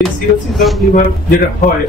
Cirrhosis of liver যেটা হয়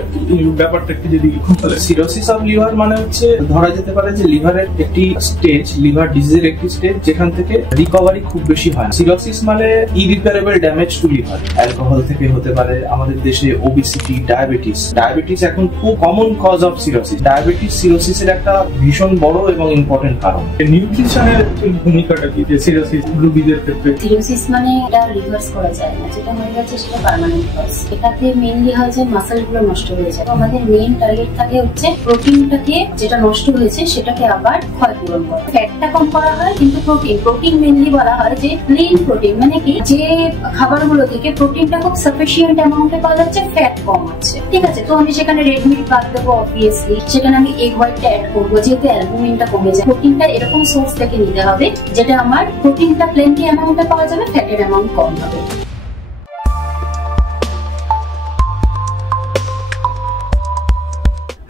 ব্যাপারটা একটু যদি তাহলে সিরোসিস অফ লিভার মানে হচ্ছে ধরা যেতে পারে যে লিভারের একটি স্টেজ, লিভার ডিজিজের একটি স্টেজ যেখান থেকে রিকভারি খুব বেশি হয়। সিরোসিস মানে irreparable damage to liver. Alcohol থেকে হতে পারে, আমাদের দেশে ওবেসিটি, ডায়াবেটিস এখন খুব common cause of cirrhosis. Diabetes সিরোসিসের একটা ভীষণ বড় এবং ইম্পর্টেন্ট কারণ। নিউট্রিশনের ভূমিকাটা কি সিরোসিস রোগীদের ক্ষেত্রে? সিরোসিস মানে এটা রিভার্স করা যায় না, যেটা হয়ে যাচ্ছে সেটা পার্মানেন্ট কজ। এটাতে মেইনলি হয় যে মাসেল গুলো নষ্ট হয়ে যায়। আমাদের মেইন টার্গেট থাকে হচ্ছে প্রোটিনটাকে, যেটা নষ্ট হয়েছে সেটাকে আবার ক্ষয়পূরণ করা। ফ্যাটটা কম করা হয় কিন্তু প্রোটিন মেইনলি বলা হয় যে লিন প্রোটিন, মানে কি যে খাবারগুলো থেকে প্রোটিনটা খুব সাফিসিয়েন্ট অ্যামাউন্টে পাওয়া যাচ্ছে, ফ্যাট কম আছে। ঠিক আছে, তো আমি সেখানে রেড মিট বাদ দেবো অবভিয়াসলি, সেখানে আমি এগ হোয়াইটটা অ্যাড করবো যেহেতু অ্যালবুমিনটা কমে যায়। প্রোটিনটা এরকম সোর্স থেকে নিতে হবে যেটা আমার প্রোটিনটা প্লেন্টি অ্যামাউন্টে পাওয়া যাবে, ফ্যাটের অ্যামাউন্ট কম হবে।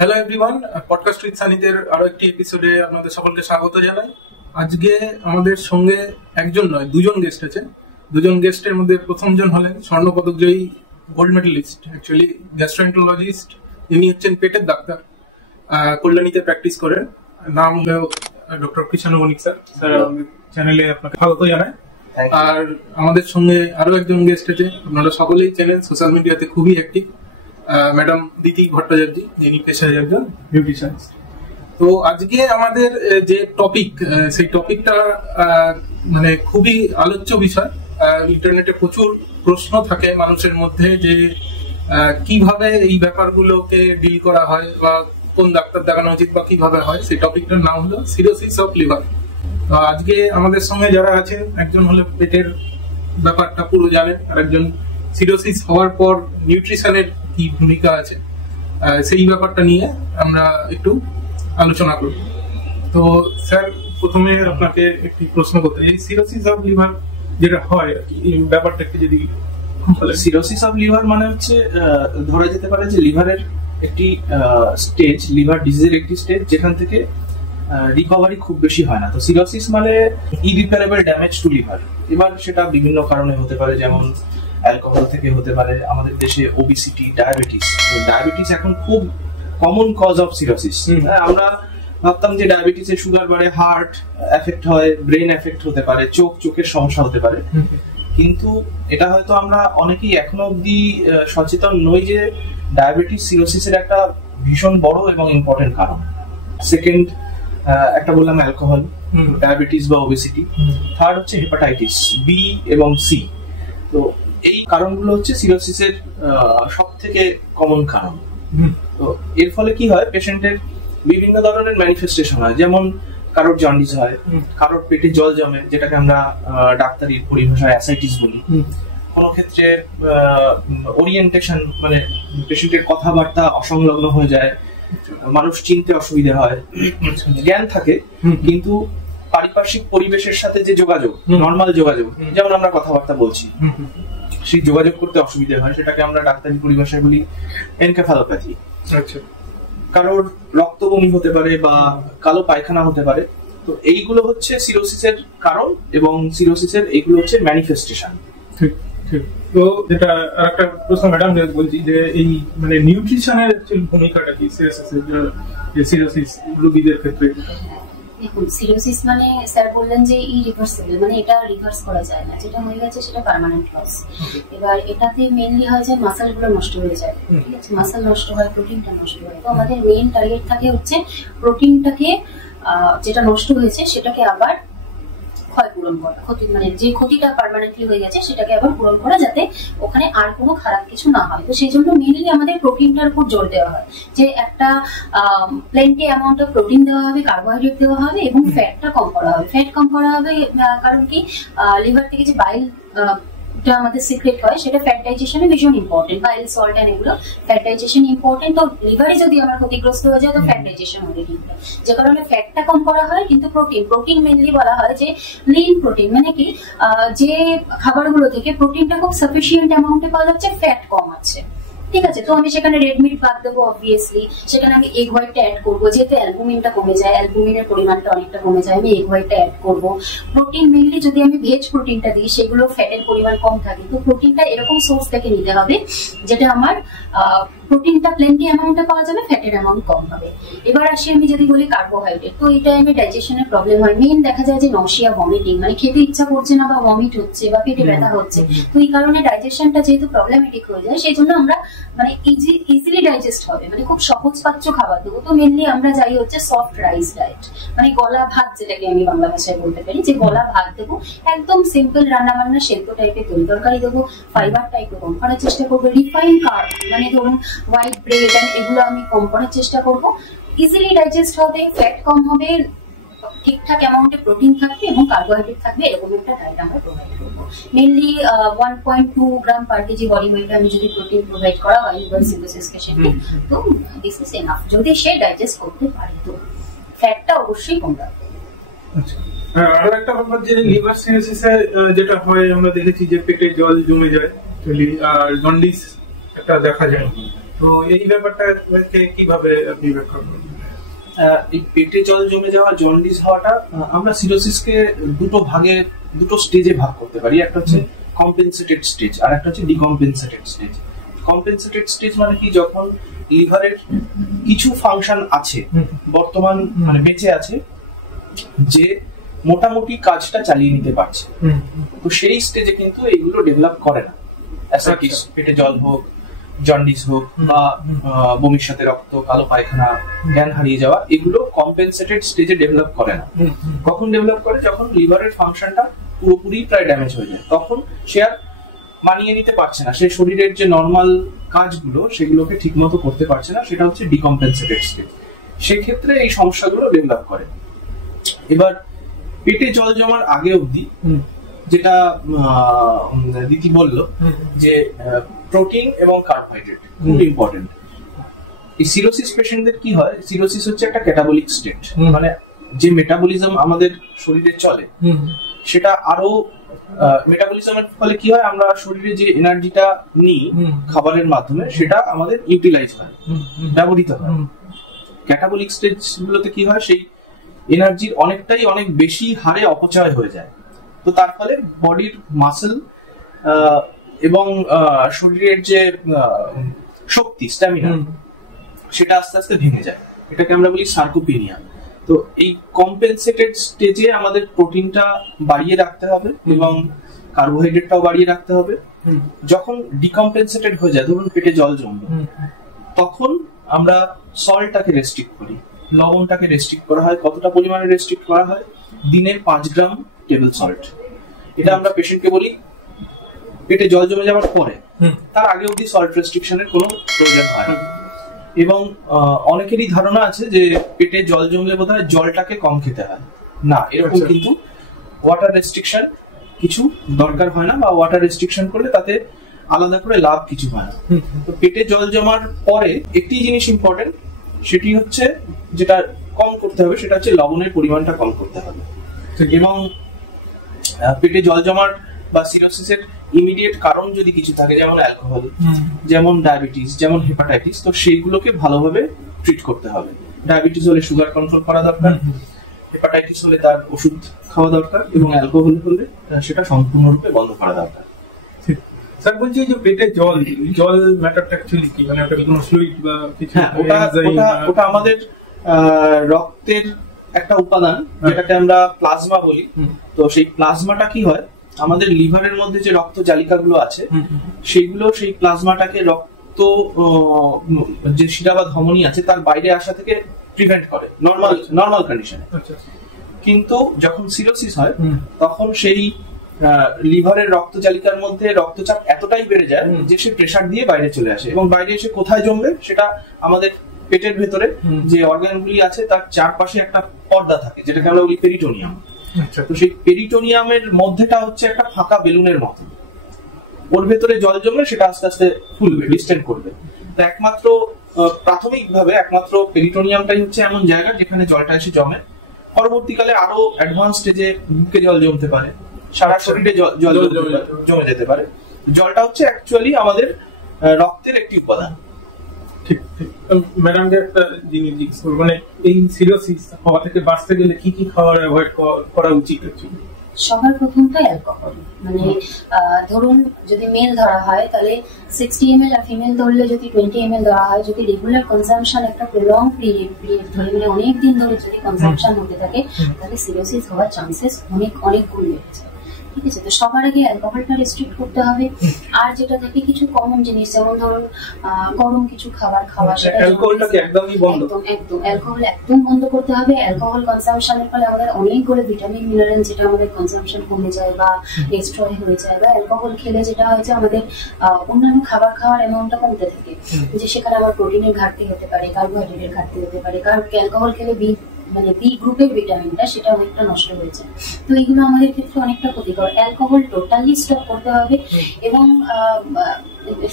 হ্যালো এভরিওয়ান, পডকাস্ট উইথ সানিদের আরো একটি এপিসোডে আপনাদের সকলকে স্বাগত জানাই। আজকে আমাদের সঙ্গে একজন নয়, দুজন গেস্ট আছে। দুজন গেস্টের মধ্যে প্রথমজন হলেন স্বর্ণপদক জয়ী গোল্ড মেডেলিস্ট, অ্যাকচুয়ালি গ্যাস্ট্রোএন্টারোলজিস্ট। ইনি হচ্ছেন পেটের ডাক্তার, কল্যাণীতে প্র্যাকটিস করেন। নাম হলো ডক্টর কৃষ্ণ বণিক স্যার। স্যার আমাদের চ্যানেলে আপনাকে স্বাগত জানাই। আর আমাদের সঙ্গে আরো একজন গেস্ট আছে, আপনারা সকলেই চেনেন, সোশ্যাল মিডিয়াতে খুবই অ্যাক্টিভ, ম্যাডাম দিতি ভট্টাচার্য, যিনি পেশায় একজন বিউটিশিয়ানিস্ট। তো আজকে আমাদের যে টপিক, সেই টপিকটা মানে খুবই আলোচ্য বিষয়। ইন্টারনেটে প্রচুর প্রশ্ন থাকে মানুষের মধ্যে যে কিভাবে এই ব্যাপারগুলোকে ডিল করা হয় বা কোন ডাক্তার দেখানো উচিত বা কিভাবে হয়। সেই টপিকটার নাম হলো সিরোসিস অফ লিভার। তো আজকে আমাদের সঙ্গে যারা আছেন, একজন হলো পেটের ব্যাপারটা পুরো জানেন, আর একজন সিরোসিস হওয়ার পর নিউট্রিশনের কি ভূমিকা আছে সেই ব্যাপারটা নিয়ে আমরা একটু আলোচনা করব। তো স্যার, প্রথমে আপনাকে একটি প্রশ্ন করতে চাই, সিরোসিস অফ লিভার যেটা হয় ব্যাপারটা একটু যদি। সিরোসিস অফ লিভার মানে হচ্ছে ধরা যেতে পারে যে লিভারের একটি স্টেজ, লিভার ডিজিজের একটি স্টেজ যেখান থেকে রিকভারি খুব বেশি হয় না। তো সিরোসিস মানে ইরিপেয়ারেবল ড্যামেজ টু লিভার। এবার সেটা বিভিন্ন কারণে হতে পারে, যেমন অ্যালকোহল থেকে হতে পারে, আমাদের দেশে ওবেসিটি, ডায়াবেটিস এখন খুব কমন কজ অফ সিরোসিস। আমরা ভাবতাম যে ডায়াবেটিসে সুগার বাড়ে, হার্ট এফেক্ট হয়, ব্রেন এফেক্ট হতে পারে, চোখের সমস্যা হতে পারে, কিন্তু এটা হয়তো আমরা অনেকেই এখনো অব্দি সচেতন নই যে ডায়াবেটিস সিরোসিসের একটা ভীষণ বড় এবং ইম্পর্টেন্ট কারণ। সেকেন্ড একটা বললাম অ্যালকোহল, ডায়াবেটিস বা ওবেসিটি। থার্ড হচ্ছে হেপাটাইটিস বি এবং সি। তো এই কারণগুলো হচ্ছে সিরোসিসের সব থেকে কমন কারণ। তো এর ফলে কি হয়, পেশেন্টের বিভিন্ন ধরনের ম্যানিফেস্টেশন হয়, যেমন কারোর জন্ডিস হয়, কারোর পেটে জল জমে, যেটাকে আমরা ডাক্তারি পরিভাষায় অ্যাসাইটিস বলি। কোনো ক্ষেত্রে ওরিয়েন্টেশন মানে পেশেন্টের কথাবার্তা অসংলগ্ন হয়ে যায়, মানুষ চিনতে অসুবিধা হয়, জ্ঞান থাকে কিন্তু পারিপার্শ্বিক পরিবেশের সাথে যে যোগাযোগ, নর্মাল যোগাযোগ, যেমন আমরা কথাবার্তা বলছি, সেই যোগাযোগ করতে অসুবিধা হয়, সেটাকে আমরা ডাক্তারি পরিভাষায় বলি এনকেফালোপ্যাথি। আচ্ছা, কারোর রক্ত বমি হতে পারে বা কালো পায়খানা হতে পারে। তো এইগুলো হচ্ছে সিরোসিসের কারণ এবং সিরোসিসের এইগুলো হচ্ছে ম্যানিফেস্টেশন। ঠিক ঠিক। তো যেটা আরেকটা প্রশ্ন ম্যাডাম বলছি যে এই মানে নিউট্রিশনের ভূমিকাটা কি সিরোসিস রোগীদের ক্ষেত্রে? দেখুন, সিরোসিস মানে স্যার বললেন যে ইরিভার্সিবল, মানে এটা রিভার্স করা যায় না, যেটা হয়ে গেছে সেটা পার্মানেন্ট লস। এবার এটাতে মেইনলি হয় যে মাসেল গুলো নষ্ট হয়ে যায়। ঠিক আছে, মাসেল নষ্ট হয়, প্রোটিনটা নষ্ট হয়। তো আমাদের মেইন টার্গেট থাকে হচ্ছে প্রোটিনটাকে, যেটা নষ্ট হয়েছে সেটাকে আবার ক্ষয়পূরণ করা, মানে যে ক্ষতিটা পার্মানেন্টলি হয়ে গেছে সেটাকে আবার পূরণ করা, যাতে ওখানে আর কোনো খারাপ কিছু না হয়। তো সেই জন্য মেইনলি আমাদের প্রোটিনটার উপর জোর দেওয়া হয়, যে একটা প্লেন্টি অ্যামাউন্ট অফ প্রোটিন দেওয়া হবে, কার্বোহাইড্রেট দেওয়া হবে এবং ফ্যাটটা কম করা হবে। ফ্যাট কম করা হবে কারণ কি, লিভার থেকে যে বাইল আমাদের সিক্রেট হয় সেটা ফ্যাট ডাইজেশনে ভীষণ ইম্পর্টেন্ট। বাইল, সল্ট এন্ড এগুলো ফ্যাট ডাইজেশন ইম্পর্টেন্ট। তো লিভারে যদি আমার ক্ষতিগ্রস্ত হয়ে যায় তো ফ্যাট ডাইজেশন হবে কিন্তু, যে কারণে ফ্যাটটা কম করা হয় কিন্তু প্রোটিন মেইনলি বলা হয় যে লিন প্রোটিন, মানে কি যে খাবারগুলো থেকে প্রোটিনটা খুব সাফিসিয়েন্ট অ্যামাউন্টে পাওয়া যাচ্ছে, ফ্যাট কম আছে। ঠিক আছে, আছে, তো আমি সেখানে রেড মিট বাদ দেবো অবভিয়াসলি, সেখানে আমি এগ হোয়াইটটা অ্যাড করবো, যেহেতু অ্যালবুমিনটা কমে যায়, অ্যালবুমিনের পরিমাণটা অনেকটা কমে যায়, আমি এগ হোয়াইটটা অ্যাড করবো। প্রোটিন মেনলি যদি আমি ভেজ প্রোটিনটা দিই সেগুলো ফ্যাটের পরিমাণ কম থাকে, তো প্রোটিনটা এরকম সোর্স থেকে নিতে হবে যেটা আমার প্রোটিনটা প্লেন্টি অ্যামাউন্টে পাওয়া যাবে, ফ্যাটের অ্যামাউন্ট কম হবে। এবার আসি আমি যদি বলি কার্বোহাইড্রেট, তো এই টাইমে ডাইজেশনের প্রবলেম হয়, মেইন দেখা যায় যে নশিয়া, ভমিটিং, মানে খেতে ইচ্ছা করছে না বা ভমিট হচ্ছে বা পেটে ব্যথা হচ্ছে, তো এই কারণে ডাইজেশনটা যেহেতু প্রবলেমেটিক হয়ে যায় সেই জন্য আমরা মানে ইজিলি ডাইজেস্ট হবে, মানে খুব সহজ পাচ্য খাবার দেবো। তো মেনলি আমরা যাই হচ্ছে সফট রাইস ডায়েট, মানে গলা ভাত, যেটাকে আমি বাংলা ভাষায় বলতে পারি যে গলা ভাত দেবো, একদম সিম্পল রান্না বান্না, সেদ্ধ টাইপের তরি তরকারি দেবো, ফাইবারটা একটু কম করার চেষ্টা করবো, রিফাইন কার্ব মানে ধরুন হোয়াইট ব্রেড এগুলো আমি কম করার চেষ্টা করবো, ইজিলি ডাইজেস্ট হবে, ফ্যাট কম হবে, ঠিকঠাক অ্যামাউন্টে প্রোটিন থাকবে এবং কার্বোহাইড্রেট থাকবে, এরকম একটা ডায়েট আমরা প্রোভাইড করবো। মেনলি 1.2 গ্রাম পার কেজি বডি ওয়েটে আমি যদি প্রোটিন প্রোভাইড করা হয় লিভার সিরোসিস পেশেন্টকে, তো দিস ইজ এনাফ, যদি সে ডাইজেস্ট করতে পারে, তো ফ্যাটটা অবশ্যই কম রাখবে। আরো একটা ব্যাপার যে লিভার সিরোসিসে যেটা হয় আমরা দেখেছি যে পেটে জল জমে যায় আর জন্ডিস একটা দেখা যায়, তো এই ব্যাপারটা কিভাবে আপনি ব্যাখ্যা করবেন? এই পেটে জল জমে যাওয়া, জন্ডিস হওয়াটা আমরা সিরোসিসকে দুটো স্টেজে ভাগ করতে পারি। একটা হচ্ছে কম্পেনসেটেড স্টেজ আর একটা হচ্ছে ডিকম্পেনসেটেড স্টেজ। কম্পেনসেটেড স্টেজ মানে কি, যখন লিভারের কিছু ফাংশন আছে বর্তমান মানে বেঁচে আছে যে মোটামুটি কাজটা চালিয়ে নিতে পারছে, তো সেই স্টেজে কিন্তু এইগুলো ডেভেলপ করে না। অ্যাসাইটিস, পেটে জল হোক, জন্ডিস হোক বা বমির সাথে রক্ত, কালো পায়খানা, জ্ঞান হারিয়ে যাওয়া, এগুলো কম্পেনসেটেড স্টেজে ডেভেলপ করে না। কখন ডেভেলপ করে? যখন লিভারের ফাংশনটা পুরোপুরি প্রায় ড্যামেজ হয়ে যায়, তখন সে আর মানিয়ে নিতে পারছে না, সে শরীরের যে নর্মাল কাজগুলো সেগুলোকে ঠিক মতো করতে পারছে না, সেটা হচ্ছে ডিকম্পেনসেটেড স্টেজ। সেক্ষেত্রে এই সমস্যাগুলো ডেভেলপ করে। এবার পেটে জল জমার আগে অবধি যেটা দিদি বললো যে প্রোটিন এবং কার্বোহাইড্রেট খুব ইম্পর্টেন্ট। এই সিরোসিস পেশেন্টদের কি হয়, সিরোসিস হচ্ছে একটা ক্যাটাবলিক স্টেট, মানে যে মেটাবলিজম আমাদের শরীরে চলে সেটা আরো মেটাবলিজমের ফলে কি হয়, আমরা শরীরে যে এনার্জিটা নিই খাবারের মাধ্যমে সেটা আমাদের ইউটিলাইজ হয়, ব্যবহৃত হয়। ক্যাটাবলিক স্টেজ গুলোতে কি হয়, সেই এনার্জির অনেক বেশি হারে অপচয় হয়ে যায়, তো তার ফলে বডির মাসেল এবং শরীরের যে শক্তি, স্ট্যামিনা, সেটা আস্তে আস্তে ভেঙে যায়। এটাকে আমরা বলি সার্কোপিনিয়া। তো এই কম্পেনসেটেড স্টেজে আমাদের প্রোটিনটা বাড়িয়ে রাখতে হবে এবং কার্বোহাইড্রেটটাও বাড়িয়ে রাখতে হবে। যখন ডিকম্পেনসেটেড হয়ে যায়, ধরুন পেটে জল জমলো, তখন আমরা সল্টটাকে রেস্ট্রিক্ট করি, লবণটাকে রেস্ট্রিক্ট করা হয়। কতটা পরিমাণে রেস্ট্রিক্ট করা হয়? দিনে 5 গ্রাম টেবিল সল্ট। এটা আমরা পেশেন্টকে বলি পেটে জল জমে যাওয়ার পরে, তার আগে অবধি সল্ট রেস্ট্রিকশনের কোনো প্রয়োজন হয় না। এবং অনেকেরই ধারণা আছে যে পেটে জল জমলে বোধহয় জলটাকে কম খেতে হয়, না, এরকম কিন্তু ওয়াটার রেস্ট্রিকশন কিছু দরকার হয় না, বা ওয়াটার রেস্ট্রিকশন করলে তাতে আলাদা করে লাভ কিছু হয় না। তো পেটে জল জমার পরে একটি জিনিস ইম্পর্টেন্ট, সেটি হচ্ছে যেটা কম করতে হবে, সেটা হচ্ছে লবণের পরিমাণটা কম করতে হবে। এবং পেটে জল জমার বা সিরোসিসের ইমিডিয়েট কারণ যদি কিছু থাকে, যেমন অ্যালকোহল, যেমন ডায়াবেটিস, যেমন হেপাটাইটিস, তো সেইগুলোকে ভালোভাবে ট্রিট করতে হবে। ডায়াবেটিস হলে সুগার কন্ট্রোল করা দরকার, হেপাটাইটিস হলে তার ওষুধ খাওয়া দরকার, এবং অ্যালকোহল হলে সেটা সম্পূর্ণরূপে বন্ধ করা দরকার। স্যার বলছি যে পেটে জল ম্যাটারটা অ্যাকচুয়ালি কি, মানে ওটা কোনো ফ্লুইড বা কিছু? ওটা আমাদের রক্তের একটা উপাদান, যেটাকে আমরা প্লাজমা বলি। তো সেই প্লাজমাটা কি হয়, আমাদের লিভারের মধ্যে যে রক্ত জালিকাগুলো আছে সেইগুলো সেই প্লাজমাটাকে রক্ত যে শিরা বা ধমনী আছে তার বাইরে আসা থেকে প্রিভেন্ট করে নর্মাল কন্ডিশনে। কিন্তু যখন সিরোসিস হয় তখন সেই লিভারের রক্ত জালিকার মধ্যে রক্তচাপ এতটাই বেড়ে যায় যে সে প্রেসার দিয়ে বাইরে চলে আসে, এবং বাইরে এসে কোথায় জমবে, সেটা আমাদের পেটের ভেতরে যে অর্গানগুলি আছে তার চারপাশে একটা পর্দা থাকে, যেটাকে আমরা বলি পেরিটোনিয়াম। তো সেই পেরিটোনিয়ামের মধ্যেটা হচ্ছে একটা ফাঁকা বেলুনের মতো, ওর ভেতরে জল জমলে সেটা আস্তে আস্তে ফুলবে, ডিস্টেন্ড করবে। তো প্রাথমিকভাবে একমাত্র পেরিটোনিয়ামটাই হচ্ছে এমন জায়গা যেখানে জলটা এসে জমে। পরবর্তীকালে আরো অ্যাডভান্স স্টেজে বুকে জল জমতে পারে, সারা শরীরে জল জমে যেতে পারে। জলটা হচ্ছে অ্যাকচুয়ালি আমাদের রক্তের একটি উপাদান। ঠিক ঠিক। ম্যাডামকে একটা জিনিস জিজ্ঞেস করবো, মানে এই সিরোসিস হওয়া থেকে বাঁচতে গেলে কি কি খাবার অ্যাভয়েড করা উচিত হচ্ছে? সবার প্রথমটা অ্যালকোহল, মানে ধরুন যদি মেল ধরা হয় তাহলে 60 ml, আর ফিমেল ধরলে যদি 20 ml ধরা হয়, যদি রেগুলার কনজাম্পশন একটা প্রলং পিরিয়ড ধরে, মানে অনেক দিন ধরে যদি কনজাম্পশন হতে থাকে, তাহলে সিরোসিস হওয়ার চান্সেস অনেক গুণ বেড়ে যায়। ঠিক আছে, তো সবার আগে অ্যালকোহলটা রেস্ট্রিক্ট করতে হবে। আর যেটা থাকে কিছু কমন জিনিস, যেমন ধরুন গরম কিছু খাবার খাওয়া, সেটা অ্যালকোহলটাকে একদমই বন্ধ, একদম অ্যালকোহল একদম বন্ধ করতে হবে। অ্যালকোহল কনজাম্পশনের ফলে আমাদের অনেকগুলো ভিটামিন মিনারেল যেটা আমাদের কনজাম্পশন কমে যায় বা ডিস্ট্রয় হয়ে যায়, বা অ্যালকোহল খেলে যেটা হয়েছে আমাদের অন্যান্য খাবার খাওয়ার অ্যামাউন্টটা কমতে থাকে, যে সেখানে আমার প্রোটিনের ঘাটতি হতে পারে, কার্বোহাইড্রেটের ঘাটতি হতে পারে, কারণ অ্যালকোহল খেলে বি গ্রুপের ভিটামিনটা সেটা অনেকটা নষ্ট হয়ে যায়। তো এইগুলো আমাদের ক্ষেত্রে অনেকটা ক্ষতিকর। অ্যালকোহল টোটালি স্টপ করতে হবে। এবং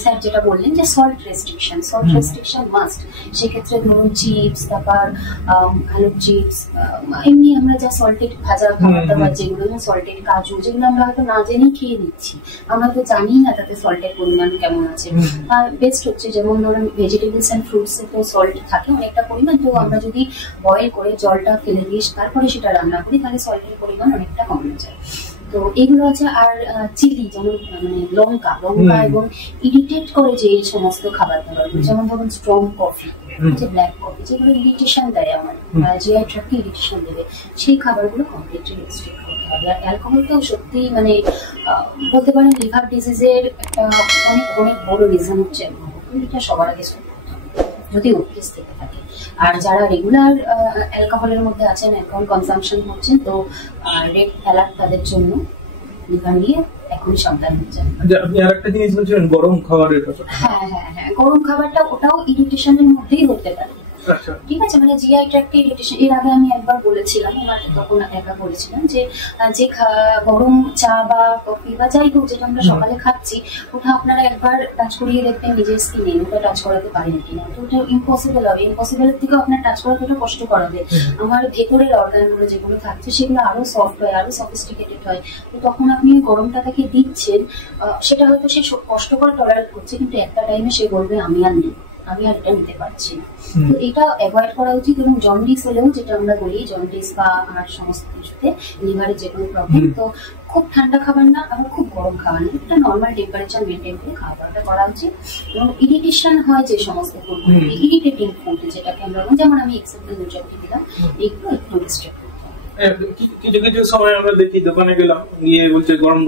স্যার যেটা বললেন যে সল্ট রেস্ট্রিকশন মাস্ট। সেক্ষেত্রে ধরুন চিপস, তারপর আলুর চিপস, এমনি আমরা যা সল্টেড ভাজা খাবার দাবার যেগুলো, সল্টেড কাজু, যেগুলো আমরা হয়তো না জেনেই খেয়ে নিচ্ছি, আমরা তো জানি না তাতে সল্টের পরিমাণ কেমন আছে। বেস্ট হচ্ছে যেমন ধরুন ভেজিটেবলস অ্যান্ড ফ্রুটসে তো সল্ট থাকে অনেকটা পরিমাণ, তো আমরা যদি বয়েল করে জলটা ফেলে দিয়ে তারপরে সেটা রান্না করি, তাহলে সল্টের পরিমাণ অনেকটা কমে যায়। তো এগুলো আছে। আর চিলি, যেমন মানে লঙ্কা এবং ইরিটেট করে যে সমস্ত খাবার দাবার, যেমন ধরুন স্ট্রং কফি, ব্ল্যাক কফি, যেগুলো ইরিটেশন দেয়, আমার জিআই ট্র্যাক্টে ইরিটেশন দেবে, সেই খাবারগুলো কমপ্লিটলি রেস্ট্রিক্ট করতে হবে। আর অ্যালকোহলটাও সত্যি মানে বলতে পারেন লিভার ডিজিজের একটা অনেক বড় রিজন হচ্ছে অ্যালকোহল। এটা সবার আগে যদি অভ্যেস থেকে থাকে। আর যারা রেগুলার অ্যালকোহলের মধ্যে আছেন, অ্যালকোহল কনজাম্পশন করছেন, তো রেড অ্যালার্ট তাদের জন্য, লিভার নিয়ে এখনই সাবধান হয়ে যান। আপনি আরেকটা জিনিস বলছিলেন গরম খাবারের কথা। হ্যাঁ, গরম খাবারটা ওটাও ইরিটেশনের মধ্যেই হতে পারে। ঠিক আছে, মানে জিআই ট্র্যাক্টে ইরিটেশন, এর আগে আমি একবার বলেছিলাম, ওনাকে তখন একা বলেছিলাম যে গরম চা বা কফি বা যাই হোক যেটা আমরা সকালে খাচ্ছি, ওটা আপনারা একবার টাচ করিয়ে দেখবেন নিজের স্কিনে, ওটা টাচ করাতে পারেন কিনা। তো ওটা ইম্পসিবল হবে, ইম্পসিবলের থেকে আপনার টাচ করাতে ওটা কষ্ট করাবে। আমার ভেতরের অর্গানগুলো যেগুলো থাকছে সেগুলো আরো সফট হয়, আরো সফিস্টিকেটেড হয়। তো তখন আপনি গরমটা তাকে দিচ্ছেন, সেটা হয়তো সে কষ্ট করে টলারেট করছে, কিন্তু একটা টাইমে সে বলবে আমি আর এটা নিতে পারছি না। তো এটা অ্যাভয়েড করা উচিত। এবং জন্ডিস হলেও, যেটা আমরা বলি জন্ডিস বা আর সমস্ত কিছুতে লিভারের যে কোনো প্রবলেম, তো খুব ঠান্ডা খাবার না, আবার খুব গরম খাবার না, একটা নর্মাল টেম্পারেচার মেনটেন করে খাওয়া দাওয়াটা করা উচিত। এবং ইরিটেশন হয় যে সমস্ত ফুড, ইরিটেটিং ফুড যেটাকে আমরা, যেমন আমি এক্সাম্পল দুটো দিলাম, এগুলো একটু রেস্ট্রিক্ট। কিছু সময় আমরা দেখি দোকানে গেলাম, গিয়ে বলছে গরম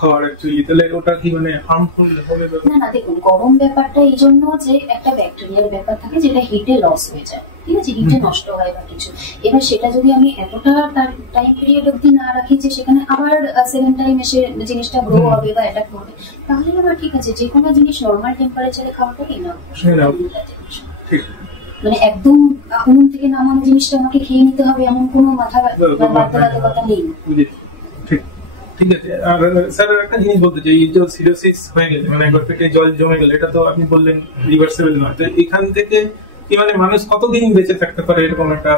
খাবার অ্যাকচুয়ালি, তাহলে ওটা কি মানে হার্মফুল হবে? না, দেখুন গরম ব্যাপারটা এই জন্য যে একটা ব্যাকটেরিয়ার ব্যাপার থাকে যেটা হিটে লস হয়ে যায়, ঠিক আছে, হিটে নষ্ট হয় বা কিছু। এবার সেটা যদি আমি এতটা তার টাইম পিরিয়ড অব্দি না রাখি যে সেখানে আবার সেকেন্ড টাইম এসে জিনিসটা গ্রো হবে বা অ্যাটাক করবে, তাহলে আবার ঠিক আছে, যে কোনো জিনিস নর্মাল টেম্পারেচারে খাওয়াটাকে না, মানে একদম উনুন থেকে নামানো জিনিসটা আমাকে খেয়ে নিতে হবে এমন কোনো মাথা বাধ্যবাধকতা নেই। ঠিক আছে। আর স্যার একটা জিনিস বলতে চাই, এই যে সিরোসিস হয়ে গেলে, মানে একবার পেটে জল জমে গেলে, এটা তো আপনি বললেন রিভার্সেবল নয়, তো এখান থেকে কি মানে মানুষ কতদিন বেঁচে থাকতে পারে, এরকম একটা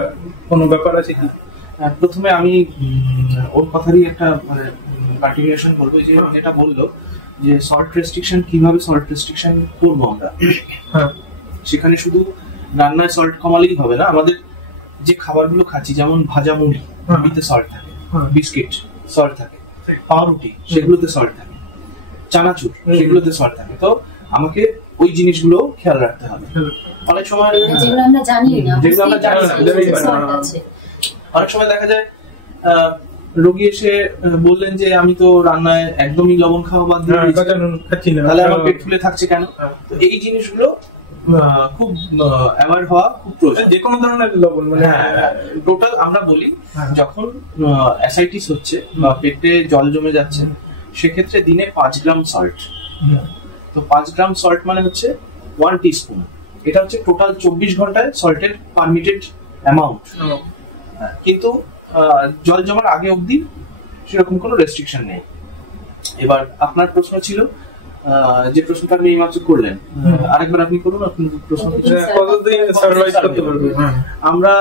কোনো ব্যাপার আছে কি? প্রথমে আমি ওর কথারই একটা মানে কন্টিনিউশন বলবো, যে এটা বললো যে সল্ট রেস্ট্রিকশন, কিভাবে সল্ট রেস্ট্রিকশন করবো আমরা। হ্যাঁ, সেখানে শুধু রান্নায় সল্ট কমালেই হবে না, আমাদের যে খাবারগুলো খাচ্ছি, যেমন ভাজা মুড়ি, মুড়িতে সল্ট থাকে, বিস্কিট সল্ট থাকে, পাউরুটি সেগুলোতে সল্ট থাকে, চানাচুর সেগুলোতে সল্ট থাকে। তো আমাকে ওই জিনিসগুলো খেয়াল রাখতে হবে। অনেক সময় যেগুলো আমরা জানি না, অনেক সময় দেখা যায় রোগী এসে বললেন যে আমি তো রান্নায় একদমই লবণ খাওয়া বাদ দিয়ে খাচ্ছি না, তাহলে আমার পেট ফুলে থাকছে কেন? তো এই জিনিসগুলো খুব অ্যাওয়ার্ড হওয়া খুব প্রয়োজন। যে কোনো ধরনের লবণ, মানে টোটাল আমরা বলি যখন অ্যাসাইটিস হচ্ছে বা পেটে জল জমে যাচ্ছে, সেক্ষেত্রে দিনে 5 গ্রাম সল্ট। তো 5 গ্রাম সল্ট মানে হচ্ছে 1 টিস্পুন। এটা হচ্ছে টোটাল 24 ঘন্টায় সল্টের পারমিটেড অ্যামাউন্ট। কিন্তু জল জমার আগে অবধি সেরকম কোনো রেস্ট্রিকশন নেই। এবার আপনার প্রশ্ন ছিল, যে প্রশ্নটা আপনি এইমাত্র করলেন, আরেকবার আপনি করুন। আপনার প্রশ্ন আমরা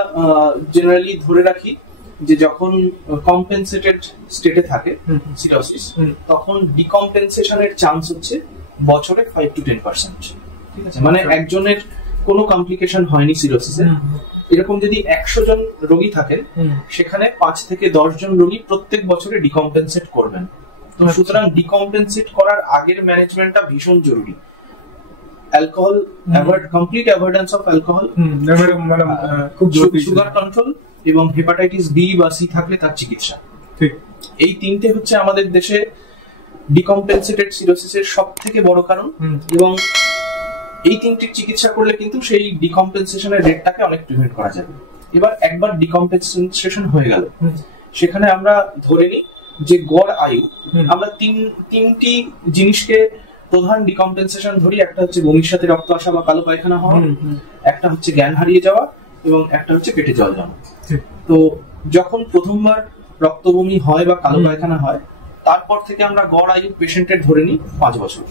জেনারেলি ধরে রাখি যে যখন কম্পেনসেটেড স্টেটে থাকে সিরোসিস, তখন ডিকম্পেনসেশনের চান্স হচ্ছে বছরে 5 to 10%। ঠিক আছে, মানে একজনের কোনো কমপ্লিকেশন হয়নি সিরোসিসে, এরকম যদি 100 জন রোগী থাকেন সেখানে 5 থেকে 10 জন রোগী প্রত্যেক বছরে ডিকম্পেনসেট করবেন। তো সুতরাং ডিকম্পেনসেট করার আগের ম্যানেজমেন্টটা ভীষণ জরুরি। Alcohol complete avoidance of alcohol, sugar control এবং হেপাটাইটিস বি বা সি থাকলে তার চিকিৎসা। এই তিনটে হচ্ছে আমাদের দেশে ডিকম্পেনসেটেড সিরোসিসের সব থেকে বড় কারণ, এবং এই তিনটির চিকিৎসা করলে কিন্তু সেই ডিকম্পেনসেশনের রেটটাকে অনেক প্রিভেন্ট করা যাবে। এবার একবার ডিকম্পেনসেশন হয়ে গেল, সেখানে আমরা ধরে নিই যে গড় আয়ু, আমরা তিনটি জিনিসকে প্রধান ডিকম্পেনসেশন ধরি। একটা হচ্ছে বমির সাথে রক্ত আসা বা কালো পায়খানা হওয়া, একটা হচ্ছে জ্ঞান হারিয়ে যাওয়া, এবং একটা হচ্ছে পেটে জল জমা। তো যখন প্রথমবার রক্ত বমি হয় বা কালো পায়খানা হয়, তারপর থেকে আমরা গড় আয়ু পেশেন্টের ধরে নিই 5 বছর।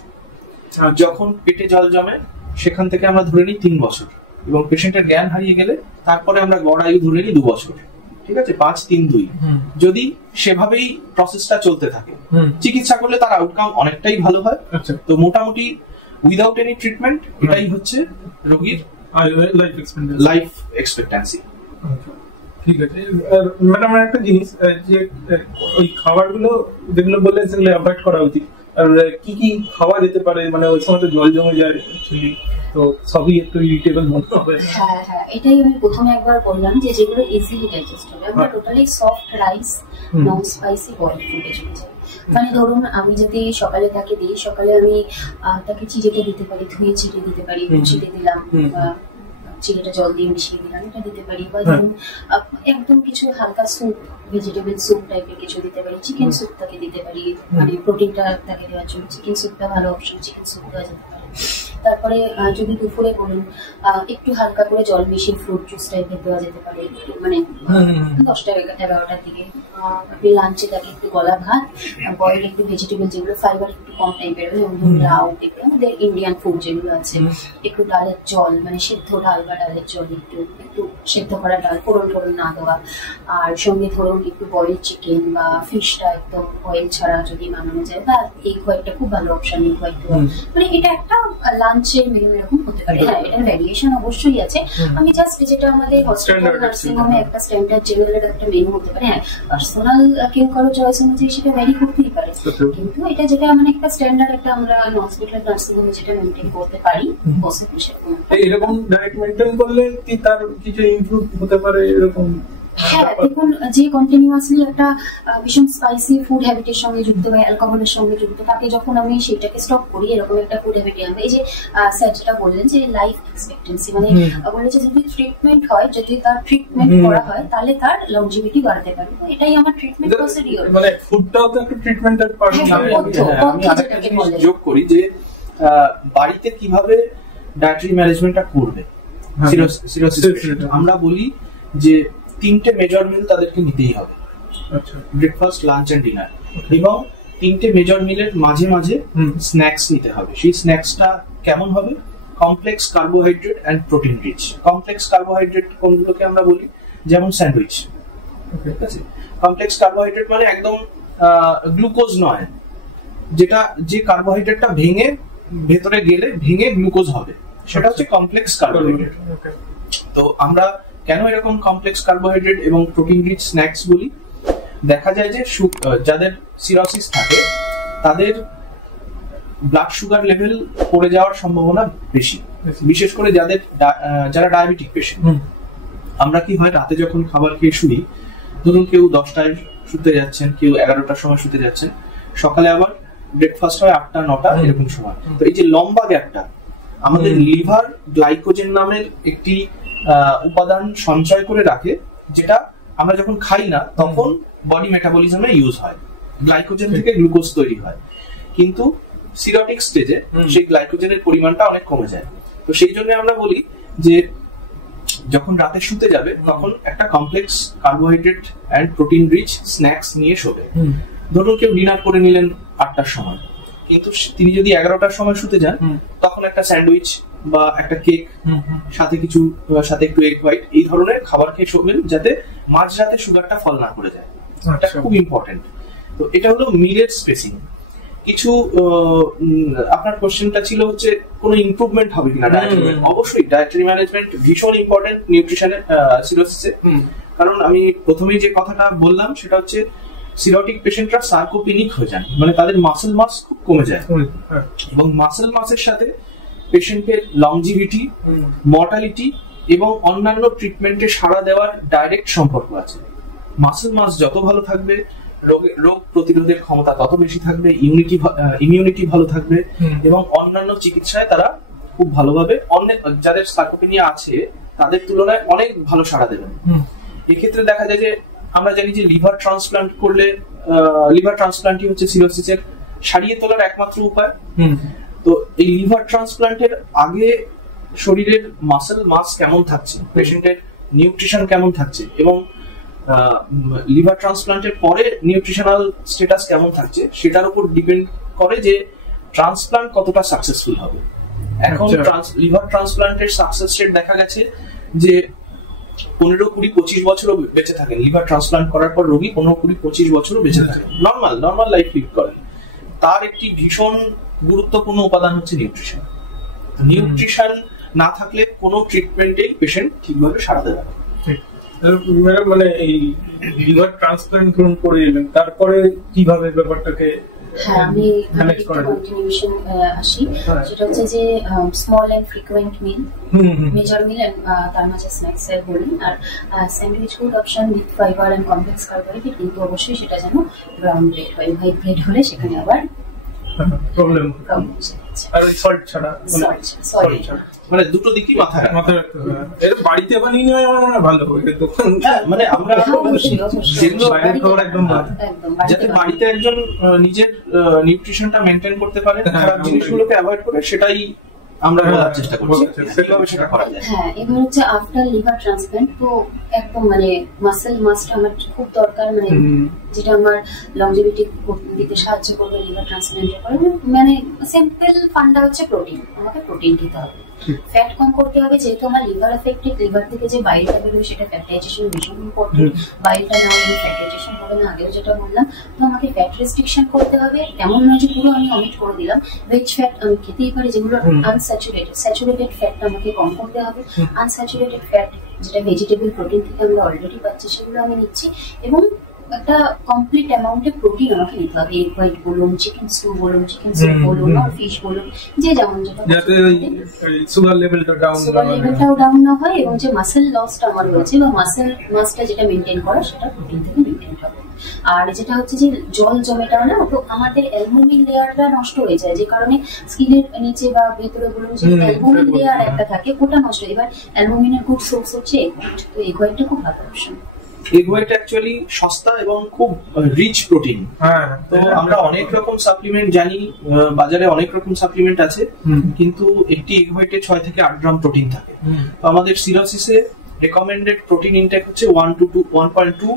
যখন পেটে জল জমে সেখান থেকে আমরা ধরে নিই 3 বছর, এবং পেশেন্টের জ্ঞান হারিয়ে গেলে তারপরে আমরা গড় আয়ু ধরে নিই 2 বছর। ঠিক আছে, 5, 3, 2। যদি সেভাবেই প্রসেসটা চলতে থাকে, চিকিৎসা করলে তার আউটকাম অনেকটাই ভালো হয়। তো মোটামুটি উইদাউট এনি ট্রিটমেন্ট এটাই হচ্ছে রোগীর লাইফ এক্সপেক্টেন্সি। ঠিক আছে ম্যাডাম, একটা জিনিস যে ওই খাবারগুলো যেগুলো বললেন সেগুলো অ্যাভয়েড করা উচিত, আর কি কি খাওয়া যেতে পারে, মানে ওই সময় তো জল জমে যায় অ্যাকচুয়ালি, তো সবই একটু ইরিটেবল মনে হবে। হ্যাঁ হ্যাঁ, এটাই আমি প্রথমে একবার বললাম যে যেগুলো ইজিলি ডাইজেস্ট হবে, আমরা টোটালি সফট রাইস, নন স্পাইসি বয়েলড ফুডে চলে যাই। মানে ধরুন আমি যদি সকালে তাকে দিই, সকালে আমি তাকে চিড়েটা দিতে পারি, ধুয়ে চিড়ে দিতে পারি, চিড়ে দিলাম, চিড়েটা জল দিয়ে মিশিয়ে দিলাম, এটা দিতে পারি। বা ধরুন একদম কিছু হালকা স্যুপ, ভেজিটেবল স্যুপ টাইপের কিছু দিতে পারি, চিকেন স্যুপ তাকে দিতে পারি, মানে প্রোটিনটা তাকে দেওয়ার জন্য চিকেন স্যুপটা ভালো অপশন, চিকেন স্যুপ দেওয়া যেতে পারে। তারপরে যদি দুপুরে বলুন একটু হালকা করে জল মিশিয়ে ফ্রুট জুস টাইপের দেওয়া যেতে পারে, মানে 10টা 11টার দিকে। আপনি লাঞ্চে তাকে একটু গলা ভাত, বয়েল একটু ভেজিটেবল যেগুলো ফাইবার একটু কম টাইপের, যেমন লাউ টাইপের, আমাদের ইন্ডিয়ান ফুড যেগুলো আছে, একটু ডালের জল, মানে সেদ্ধ ডাল বা ডালের জল, একটু সেদ্ধ করা ডাল, ফোড়ন না দেওয়া। আর সঙ্গে ধরুন একটু বয়েল চিকেন বা ফিশটা একদম অয়েল ছাড়া যদি বানানো যায়, বা এগ হোয়াইটটা খুব ভালো অপশন, এগ হোয়াইট দেওয়া। মানে এটা একটা লাঞ্চের মেনু এরকম হতে পারে। হ্যাঁ, এটার ভ্যারিয়েশন অবশ্যই আছে। আমি জাস্ট যেটা আমাদের হসপিটাল নার্সিং হোমে একটা স্ট্যান্ডার্ড জেনারেল একটা মেনু হতে পারে। হ্যাঁ, পার্সোনাল কেউ কারো চয়েস অনুযায়ী সেটা ভ্যারি করতেই পারে, কিন্তু এটা যেটা মানে একটা স্ট্যান্ডার্ড একটা আমরা হসপিটাল নার্সিং হোমে যেটা মেনটেন করতে পারি পসিবল, সেরকম এরকম ডায়েট মেনটেন করলে কি তার কিছু ইমপ্রুভ হতে পারে এরকম? হ্যাঁ, দেখুন যে কন্টিনিউয়াসলি একটা ভীষণ স্পাইসি ফুড হ্যাবিটের সঙ্গে যুক্ত বা অ্যালকোহলের সঙ্গে যুক্ত, তাকে যখন আমি সেটাকে স্টপ করি, এরকম একটা ফুড হ্যাবিটে আনবো। এই যে স্যার যেটা বললেন যে লাইফ এক্সপেক্টেন্সি, মানে বলেছে যদি ট্রিটমেন্ট হয়, যদি তার ট্রিটমেন্ট করা হয় তাহলে তার লংজিভিটি বাড়াতে পারে। এটাই আমার ট্রিটমেন্ট প্রসিডিওর, মানে ফুডটাও তো একটা ট্রিটমেন্টের পার্ট। আমি আরেকটা জিনিস যোগ করি যে বাড়িতে কিভাবে ডায়েটারি ম্যানেজমেন্টটা করবে সিরোসিস। আমরা বলি যে 3টে মেজর মিল তাদেরকে নিতেই হবে, ব্রেকফাস্ট, লাঞ্চ এন্ড ডিনার, এবং 3টে মেজর মিলের মাঝে মাঝে স্ন্যাক্স নিতে হবে। সেই স্ন্যাক্সটা কেমন হবে? Complex carbohydrate and protein rich. Complex carbohydrate কোনগুলোকে আমরা বলি? যেমন স্যান্ডউইচ। ঠিক আছে, কমপ্লেক্স কার্বোহাইড্রেট মানে একদম গ্লুকোজ নয়, যেটা যে কার্বোহাইড্রেটটা ভেঙে ভেতরে গেলে ভেঙে গ্লুকোজ হবে, সেটা হচ্ছে কমপ্লেক্স কার্বোহাইড্রেট। তো আমরা কেন এরকম কমপ্লেক্স কার্বোহাইড্রেট এবং প্রোটিন রিচ স্ন্যাক্স বলি? দেখা যায় যে যাদের সিরোসিস থাকে তাদের ব্লাড সুগার লেভেল পড়ে যাওয়ার সম্ভাবনা বেশি, বিশেষ করে যারা ডায়াবেটিক পেশেন্ট। আমরা কি হয়, রাতে যখন খাবার খেয়ে শুই, ধরুন কেউ 10টায় শুতে যাচ্ছেন, কেউ 11টার সময় শুতে যাচ্ছেন, সকালে আবার ব্রেকফাস্ট হয় 8টা 9টা এরকম সময়। তো এই যে লম্বা গ্যাপটা, আমাদের লিভার গ্লাইকোজেন নামের একটি উপাদান সঞ্চয় করে রাখে, যেটা আমরা যখন খাই না তখন বডি মেটাবলিজমে ইউজ হয়, গ্লাইকোজেন থেকে গ্লুকোজ তৈরি হয়। কিন্তু সিরোটিক স্টেজে সেই গ্লাইকোজেনের পরিমাণটা অনেক কমে যায়। তো সেই জন্য আমরা বলি যে যখন রাতে শুতে যাবে তখন একটা complex carbohydrate and protein rich snacks নিয়ে শোবে। ধরুন কেউ ডিনার করে নিলেন 8টার সময়, কিন্তু তিনি যদি 11টার সময় শুতে যান, তখন একটা স্যান্ডউইচ বা একটা কেক, সাথে একটু এগ হোয়াইট, এই ধরনের খাবার খেয়ে শোবেন, যাতে মাঝরাতে সুগারটা ফল না করে যায়। এটা খুব ইম্পর্টেন্ট। তো এটা হলো মিলের স্পেসিং। কিছু আপনার কোশ্চেনটা ছিল হচ্ছে কোনো ইমপ্রুভমেন্ট হবে কিনা ডায়েটারি। অবশ্যই ডায়েটারি ম্যানেজমেন্ট ভীষণ ইম্পর্টেন্ট নিউট্রিশনের সিরোসিসে। কারণ আমি প্রথমেই যে কথাটা বললাম সেটা হচ্ছে সিরোটিক পেশেন্টরা সার্কোপেনিক হয়ে যান, মানে তাদের মাসেল মাস খুব কমে যায়, এবং মাসেল মাসের সাথে পেশেন্টের লংজিভিটি, মর্টালিটি এবং অন্যান্য ট্রিটমেন্টে সাড়া দেওয়ার ডাইরেক্ট সম্পর্ক আছে। মাসেল মাস যত ভালো থাকবে, রোগ প্রতিরোধের ক্ষমতা তত বেশি থাকবে, ইমিউনিটি ভালো থাকবে, এবং অন্যান্য চিকিৎসায় তারা খুব ভালোভাবে অনেক যাদের সার্কোপেনিয়া আছে তাদের তুলনায় অনেক ভালো সাড়া দেবেন। এক্ষেত্রে দেখা যায় যে আমরা জানি যে লিভার ট্রান্সপ্লান্ট করলে, লিভার ট্রান্সপ্লান্টই হচ্ছে সিরোসিসের সারিয়ে তোলার একমাত্র উপায়। তো এই লিভার ট্রান্সপ্লান্টের আগে শরীরের মাসেল মাস কেমন থাকছে, পেশেন্টের নিউট্রিশন কেমন থাকছে, এবং লিভার ট্রান্সপ্লান্টের পরে নিউট্রিশনাল স্ট্যাটাস কেমন থাকছে সেটার উপর ডিপেন্ড করে যে ট্রান্সপ্লান্ট কতটা সাকসেসফুল হবে। এখন লিভার ট্রান্সপ্লান্টের সাকসেস রেট দেখা গেছে যে 15, 20, 25 বছরও বেঁচে থাকেন। লিভার ট্রান্সপ্লান্ট করার পর রোগী 15, 20, 25 বছরও বেঁচে থাকেন, নর্মাল লাইফ লিড করেন। তার একটি ভীষণ গুরুত্বপূর্ণ উপাদান হচ্ছে নিউট্রিশন। নিউট্রিশন না থাকলে কোনো ট্রিটমেন্টেই পেশেন্ট ঠিকভাবে সাড়া দেবে না। ম্যাডাম, মানে এই লিভার ট্রান্সপ্লান্ট করে এলেন, তারপরে কিভাবে ব্যাপারটাকে আমি কন্টিনিউশন আসি। সেটা হচ্ছে যে small and frequent meal, major meal and তার মাঝে স্ন্যাক্স এর বলি, আর sandwich good option with fibre and complex carbohydrate, কিন্তু অবশ্যই সেটা যেন ব্রাউন ব্রেড হয়। হোয়াইট ব্রেড হলে সেখানে আবার প্রবলেম। আর সল্ট ছাড়া, মানে দুটো দিকই মাথায় রাখতে হবে। এর বাড়িতে বানিয়ে নেওয়া আমার ভালো হবে। মানে আমরা যেগুলো বাইরের খাবার একদম যাতে বাড়িতে একজন নিজের নিউট্রিশনটা মেনটেন করতে পারে, খারাপ জিনিসগুলোকে অ্যাভয়েড করে, সেটাই আমরা বলার চেষ্টা করছি সেভাবে সেটা করা যায়। হ্যাঁ, এবার হচ্ছে আফটার লিভার ট্রান্সপ্লান্ট তো একদম মানে মাসেল মাসটা আমার খুব দরকার, মানে যেটা আমার লংজিভিটি দিতে সাহায্য করবে লিভার ট্রান্সপ্লান্টের পরে। মানে সিম্পল ফান্ডা হচ্ছে প্রোটিন, আমাকে প্রোটিন দিতে হবে, ফ্যাট কম করতে হবে, যেহেতু আমার লিভার এফেক্টেড। লিভার থেকে যে বাইরেটা বেরোবে সেটা ফ্যাটাইজেশন ভীষণ ইম্পর্টেন্ট, বাইরেটা না হলে ফ্যাটাইজেশন হবে না, আগেও যেটা বললাম। তো আমাকে ফ্যাট রেস্ট্রিকশন করতে হবে, এমন নয় যে পুরো আমি অমিট করে দিলাম। ভেজ ফ্যাট আমি খেতেই পারি, যেগুলো আনস্যাচুরেটেড, স্যাচুরেটেড ফ্যাটটা আমাকে কম করতে হবে। আনস্যাচুরেটেড ফ্যাট যেটা ভেজিটেবল প্রোটিন থেকে আমরা অলরেডি পাচ্ছি সেগুলো আমি নিচ্ছি, এবং একটা কমপ্লিট অ্যামাউন্টে প্রোটিন আমাকে নিতে হবে। এগ হোয়াইট বলুন, চিকেন স্টু বলুন, চিকেন স্যুপ বলুন, আর ফিশ বলুন, যে যেমন যেটা, যাতে সুগার লেভেলটাও ডাউন না হয়, এবং যে মাসেল লসটা আমার হয়েছে বা মাসেল মাসটা যেটা মেনটেন করা সেটা প্রোটিন থেকে মেনটেন হবে। আর যেটা হচ্ছে যে জল জমেটা না, তো আমাদের অ্যালবুমিন লেয়ারটা নষ্ট হয়ে যায়, যে কারণে স্কিনের নিচে বা ভেতরে বলুন যে অ্যালবুমিন লেয়ার একটা থাকে, ওটা নষ্ট। এবার অ্যালবুমিনের গুড সোর্স হচ্ছে এগ হোয়াইট, তো এগ হোয়াইটটা খুব ভালো অপশন। এগ হোয়াইট অ্যাকচুয়ালি সস্তা এবং খুব রিচ প্রোটিন। তো আমরা অনেক রকম সাপ্লিমেন্ট জানি, বাজারে অনেক রকম সাপ্লিমেন্ট আছে, কিন্তু একটি এগ হোয়াইটে 6 থেকে 8 গ্রাম প্রোটিন থাকে। তো আমাদের সিরোসিসে রেকমেন্ডেড প্রোটিন ইনটেক হচ্ছে 1.2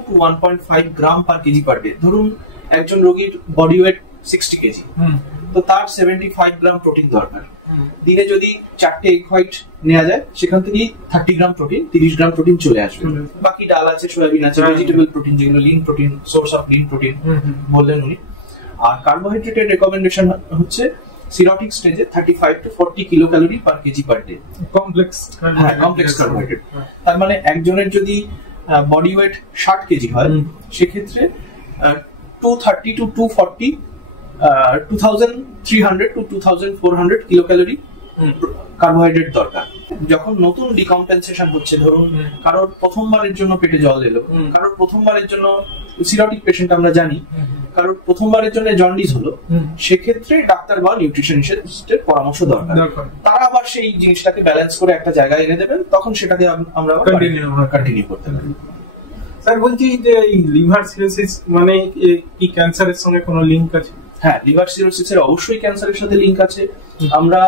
to 1.5 gram per KG per day. ধরুন একজন রোগীর বডি ওয়েট 60 কেজি, তো তার 75 গ্রাম প্রোটিন দরকার। দিনে যদি 4টে এগ হোয়াইট নেওয়া যায়, সেখান থেকে 30 গ্রাম প্রোটিন, 30 গ্রাম প্রোটিন চলে আসবে। বাকি ডাল আছে, সয়াবিন আছে, ভেজিটেবল প্রোটিন, যেগুলো Lin protein, source of Lin protein বললেন উনি। আর কার্বোহাইড্রেটের রেকমেন্ডেশন হচ্ছে সিরোটিক স্টেজে 35 to 40 kilo calorie per KG per day. Complex carbohydrate. তার মানে একজনের যদি বডি ওয়েট 60 কেজি হয়, সেক্ষেত্রে 230 to 240 2300 to 2400 kilo calorie carbohydrate দরকার। যখন নতুন ডিকম্পেনসেশন হচ্ছে, ধরুন কারোর প্রথমবারের জন্য পেটে জল এলো, কারোর প্রথমবারের জন্য সিরোটিক পেশেন্ট আমরা জানি, কারোর প্রথমবারের জন্য জন্ডিস হলো, সেক্ষেত্রে ডাক্তার বা নিউট্রিশনিস্টের পরামর্শ দরকার। তারা আবার সেই জিনিসটাকে ব্যালেন্স করে একটা জায়গায় এনে দেবেন, তখন সেটাকে আমরা কন্টিনিউ করতে পারি। স্যার বলছি যে এই লিভার সিরোসিস মানে কি ক্যান্সারের সঙ্গে কোনো লিংক আছে? হ্যাঁ, লিভার সিরোসিসের অবশ্যই ক্যান্সারের সাথে লিংক আছে। আমরা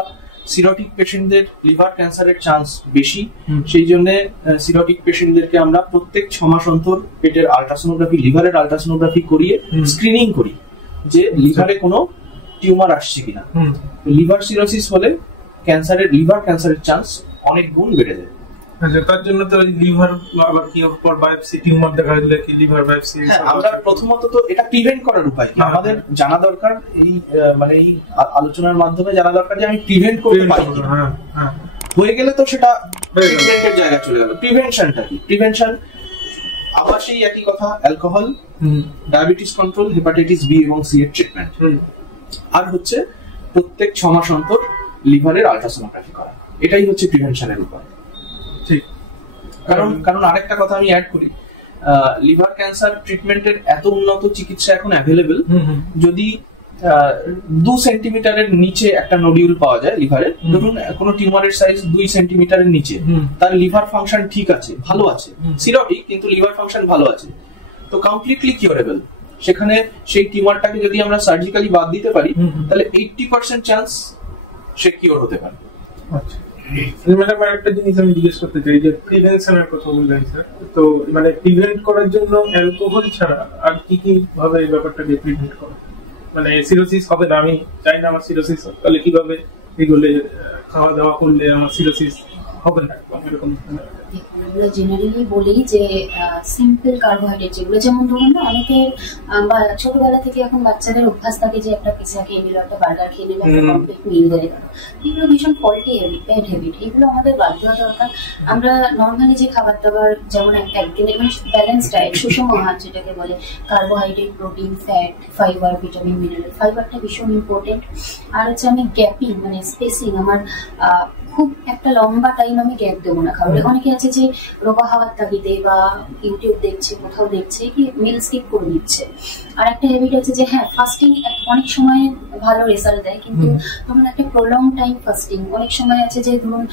সিরোটিক পেশেন্টদের লিভার ক্যান্সারের চান্স বেশি, সেই জন্য সিরোটিক পেশেন্টদেরকে আমরা প্রত্যেক 6 মাস অন্তর পেটের আলট্রাসোনোগ্রাফি, লিভারের আলট্রাসোনোগ্রাফি করিয়ে স্ক্রিনিং করি যে লিভারে কোনো টিউমার আসছে কিনা। লিভার সিরোসিস হলে লিভার ক্যান্সারের চান্স অনেক গুণ বেড়ে যায়। আচ্ছা, তার জন্য তো লিভার আবার কি পর বায়োপসি টিউমার দেখা দিলে কি লিভার বায়োপসি? আমরা প্রথমত তো এটা প্রিভেন্ট করার উপায় কি আমাদের জানা দরকার, এই মানে এই আলোচনার মাধ্যমে জানা দরকার যে আমি প্রিভেন্ট করতে পারি কি। হয়ে গেলে তো সেটা ট্রিটমেন্টের জায়গা চলে গেল। প্রিভেনশনটা কি? প্রিভেনশন আবার সেই একই কথা, alcohol, diabetes control, hepatitis B এবং সি এর ট্রিটমেন্ট, আর হচ্ছে প্রত্যেক 6 মাস অন্তর লিভারের আল্ট্রাসোনোগ্রাফি করা। এটাই হচ্ছে প্রিভেনশনের উপায়। ঠিক। কারণ আরেকটা কথা আমি অ্যাড করি, লিভার ক্যান্সার ট্রিটমেন্টের এত উন্নত চিকিৎসা এখন অ্যাভেলেবেল, যদি 2 সেন্টিমিটারের নিচে একটা নোডিউল পাওয়া যায় লিভারে, ধরুন কোনো টিউমারের সাইজ 2 সেন্টিমিটারের নিচে, তার লিভার ফাংশন ঠিক আছে, ভালো আছে, সিরোটিক কিন্তু লিভার ফাংশন ভালো আছে, তো কমপ্লিটলি কিউরেবল। সেখানে সেই টিউমারটাকে যদি আমরা সার্জিক্যালি বাদ দিতে পারি তাহলে 80% চান্স সে কিওর হতে পারে। আচ্ছা, ম্যাডাম একটা জিনিস আমি জিজ্ঞেস করতে চাই, যে প্রিভেনশনের কথা বললেন স্যার, তো মানে প্রিভেন্ট করার জন্য অ্যালকোহল ছাড়া আর কি কি ভাবে এই ব্যাপারটাকে প্রিভেন্ট করা, মানে সিরোসিস হবে না, আমি চাই না আমার সিরোসিস, তাহলে কিভাবে এগুলো খাওয়া দাওয়া করলে আমার সিরোসিস হবে না এরকম? আমরা জেনারেলি বলি যে সিম্পল কার্বোহাইড্রেট যেগুলো, যেমন ধরুন না অনেকের ছোটবেলা থেকে এখন বাচ্চাদের অভ্যাস থাকে যে একটা পিৎজা খেয়ে নিল, একটা বার্গার খেয়ে নিল, একটা কমপ্লিট মিল হয়ে গেল, এগুলো ভীষণ ফল্টি ব্যাড হ্যাবিট, এগুলো আমাদের বাদ দেওয়া দরকার। আমরা নর্মালি যে খাবার দাবার, যেমন একদিনে মানে ব্যালেন্স ডায়েট, সুষম আহার যেটাকে বলে, carbohydrate, protein, fat, fibre, vitamin, mineral, ফাইবারটা ভীষণ ইম্পর্টেন্ট। আর হচ্ছে আমি গ্যাপিং মানে স্পেসিং, আমার খুব একটা লম্বা টাইম আমি গ্যাপ দেবো না খাবারে। অনেকে আছে যে রোগা হওয়ার তাগিদে বা ইউটিউব দেখছে, কোথাও দেখছে কি মিল স্কিপ করে দিচ্ছে। আর একটা হ্যাবিট আছে যে হ্যাঁ ফাস্টিং অনেক সময় ভালো রেজাল্ট দেয়, কিন্তু ধরুন একটা প্রলং টাইম ফাস্টিং, অনেক সময় আছে যে ধরুন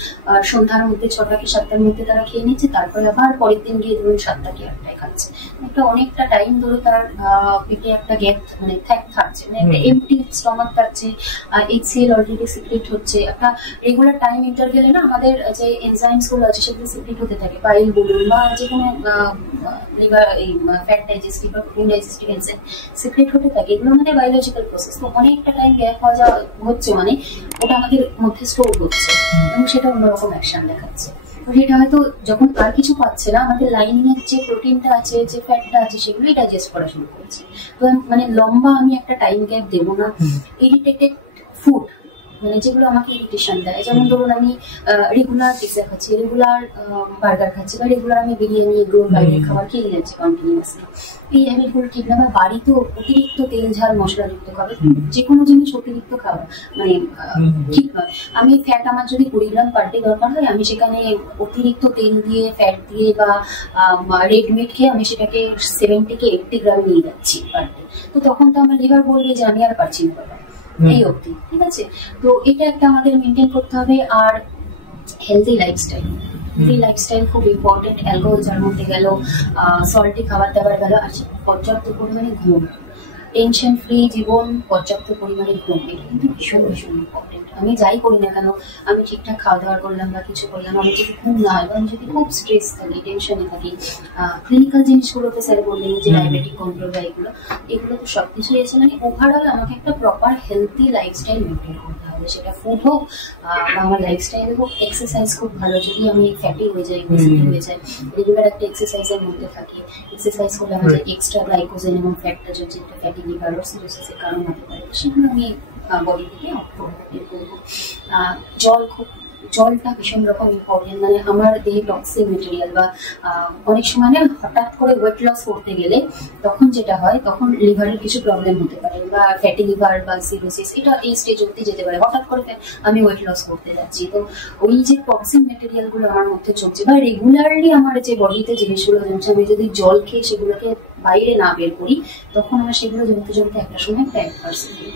সন্ধ্যার মধ্যে 6টা কি 7টার মধ্যে তারা খেয়ে নিচ্ছে, তারপরে আবার পরের দিন গিয়ে ধরুন 7টা কি 8টায় খাচ্ছে, একটা অনেকটা টাইম ধরে তার পেটে একটা গ্যাপ মানে থাকছে, মানে একটা এমটি স্টমাক থাকছে, HCl অলরেডি সিক্রেট হচ্ছে, একটা রেগুলার টাইম ইন্টারভেলে না আমাদের যে এনজাইমস গুলো আছে সেগুলো সিক্রেট হতে থাকে, পাইল বলুন বা যে কোনো লিভার এই ফ্যাট ডাইজেস্টিভ বা প্রোটিন ডাইজেস্টিভ এনজাইম সিক্রেট হতে থাকে, এগুলো আমাদের বায়োলজিক্যাল প্রসেস। তো অনেকটা টাইম গ্যাপ হওয়া যাওয়া হচ্ছে মানে ওটা আমাদের মধ্যে স্টোর হচ্ছে এবং সেটা অন্যরকম অ্যাকশন দেখাচ্ছে। সেটা হয়তো যখন আর কিছু পাচ্ছে না, আমাদের লাইনিং এর যে প্রোটিনটা আছে, যে ফ্যাটটা আছে, সেগুলোই ডাইজেস্ট করা শুরু করছে। তো মানে লম্বা আমি একটা টাইম গ্যাপ দেবো না। ইরিটেটেড ফুড মানে যেগুলো আমাকে ইরিটেশন দেয়, যেমন ধরুন আমি রেগুলার পিৎজা খাচ্ছি, রেগুলার বার্গার খাচ্ছি, বা রেগুলার আমি বিরিয়ানি, এগরোল, বাইরের খাবার খেয়ে যাচ্ছি কন্টিনিউয়াসলি, এই হ্যাবিটগুলো ঠিক না। বা বাড়িতে অতিরিক্ত তেল ঝাল মশলাযুক্ত খাবার, যে কোনো জিনিস অতিরিক্ত খাওয়া মানে ঠিক নয়। আমি ফ্যাট আমার যদি 20 গ্রাম পার ডে দরকার হয়, আমি সেখানে অতিরিক্ত তেল দিয়ে, ফ্যাট দিয়ে বা রেড মিট খেয়ে আমি সেটাকে 70 থেকে 80 গ্রাম নিয়ে যাচ্ছি পার ডে। তো তখন তো আমার লিভার বলবে যে আমি আর পারছি না বাবা, এই অবধি, ঠিক আছে। তো এটা একটা আমাদের মেনটেন করতে হবে। আর হেলদি লাইফস্টাইল, হেলদি লাইফস্টাইল খুব ইম্পর্টেন্ট। অ্যালকোহল যার মধ্যে গেল, সল্টি খাবার দাবার গেল, আর পর্যাপ্ত পরিমাণে ঘুম, টেনশন ফ্রি জীবন, পর্যাপ্ত পরিমাণে ঘুম, এটা কিন্তু ভীষণ ভীষণ ইম্পর্টেন্ট। আমি যাই করি না কেন, আমি ঠিকঠাক খাওয়া দাওয়া করলাম বা কিছু করলাম, আমি যদি ঘুম না হয় বা আমি যদি খুব স্ট্রেস থাকি, টেনশনে থাকি, ক্লিনিক্যাল জিনিসগুলোতে স্যার বললেন যে ডায়াবেটিক কন্ট্রোল বা এগুলো তো সবকিছুই আছে। মানে ওভারঅল আমাকে একটা প্রপার হেলদি লাইফস্টাইল মেনটেন করতে হবে, সেটা ফুড হোক বা আমার লাইফস্টাইল হোক। এক্সারসাইজ খুব ভালো, যদি আমি ফ্যাটি হয়ে যাই, বেসিটি হয়ে যাই, রেগুলার একটা এক্সারসাইজের মধ্যে থাকি। এক্সারসাইজ করলে আমাদের এক্সট্রা গ্লাইকোজেন এবং ফ্যাটটা যেটা ফ্যাটি লিভার ও সিরোসিসের কারণ হতে পারে, সেগুলো আমি বডি থেকে আউট করবো। জলটা ভীষণ রকম ইম্পর্টেন্ট। মানে আমার দেহে টক্সিক মেটেরিয়াল বা অনেক সময় না হঠাৎ করে ওয়েট লস করতে গেলে তখন যেটা হয়, তখন লিভারের কিছু প্রবলেম হতে পারে বা ফ্যাটি লিভার বা সিরোসিস, এটা এই স্টেজ অবধি যেতে পারে। হঠাৎ করে আমি ওয়েট লস করতে যাচ্ছি, তো ওই যে টক্সিক মেটেরিয়াল গুলো আমার মধ্যে চলছে বা রেগুলারলি আমার যে বডিতে জিনিসগুলো জমছে, আমি যদি জল খেয়ে সেগুলোকে বাইরে না বের করি, তখন আমার সেগুলো জমতে জমতে একটা সময় ফ্যাট পার্সেন্ট।